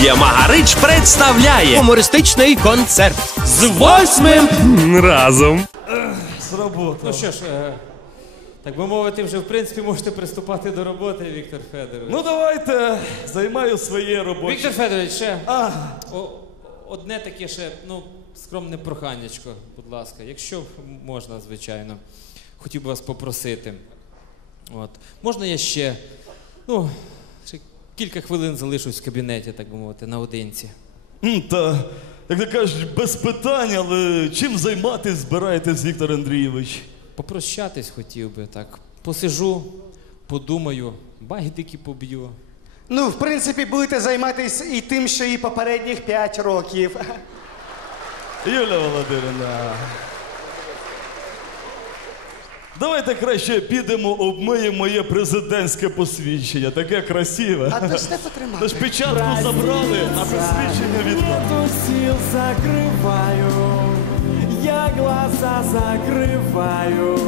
Студія Магарич представляє Гумористичний концерт. з восьмим разом. Ну що ж, е, так би мовити, вже в принципі можете приступати до роботи, Віктор Федорович. Ну давайте займаю своє робоче. Віктор Федорович, ще А, о, одне таке ще, ну, скромне проханнячко, будь ласка, якщо можна, звичайно, хотів би вас попросити. От. Можна я ще, ну, ще кілька хвилин залишусь в кабінеті, так би мовити, наодинці. м, та, як ти кажеш, без питань, але чим займатись збираєтесь, Віктор Андрійович? Попрощатись хотів би так. Посижу, подумаю, байдики поб'ю. Ну, в принципі, будете займатися і тим, що і попередніх 5 років. Юля Володимирівна. Давайте краще підемо, обмиємо моє президентське посвідчення. Таке красиве. А то ж не Та потримати. ж печатку забрали, а посвідчення віддали. Нету сил закрываю, я глаза закрываю,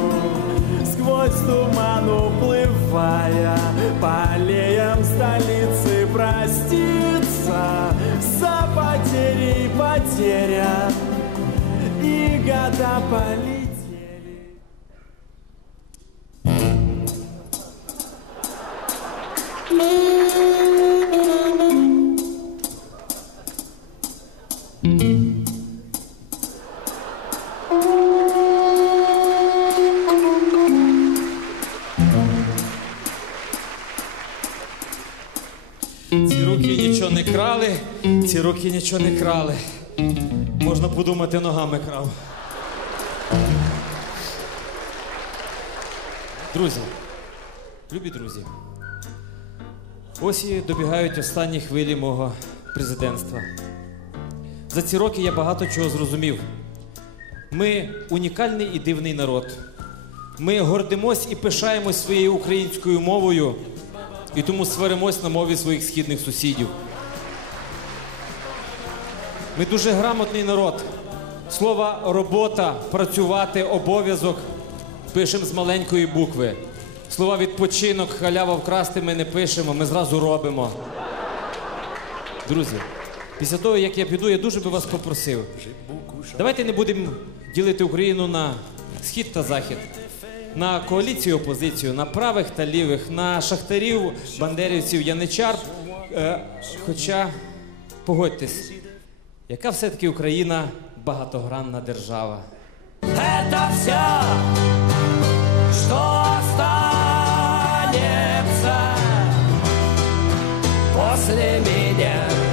сквозь туман уплывая, по аллеям столицы проститься за потери и потеря, и года полетели. Ці руки нічого не крали, ці руки нічого не крали. Можна подумати, ногами крав. Друзі, любі друзі, ось і добігають останні хвилі мого президентства. За ці роки я багато чого зрозумів. Ми унікальний і дивний народ. Ми гордимось і пишаємось своєю українською мовою і тому сваримось на мові своїх східних сусідів. Ми дуже грамотний народ. Слова робота, працювати, обов'язок пишемо з маленької букви. Слова відпочинок, халява вкрасти ми не пишемо, ми зразу робимо. Друзі, після того, як я піду, я дуже би вас попросив. Давайте не будемо ділити Україну на схід та захід, на коаліцію опозицію, на правих та лівих, на шахтарів, бандерівців, яничар. Е, хоча, погодьтесь, яка все-таки Україна багатогранна держава. Это все, remedia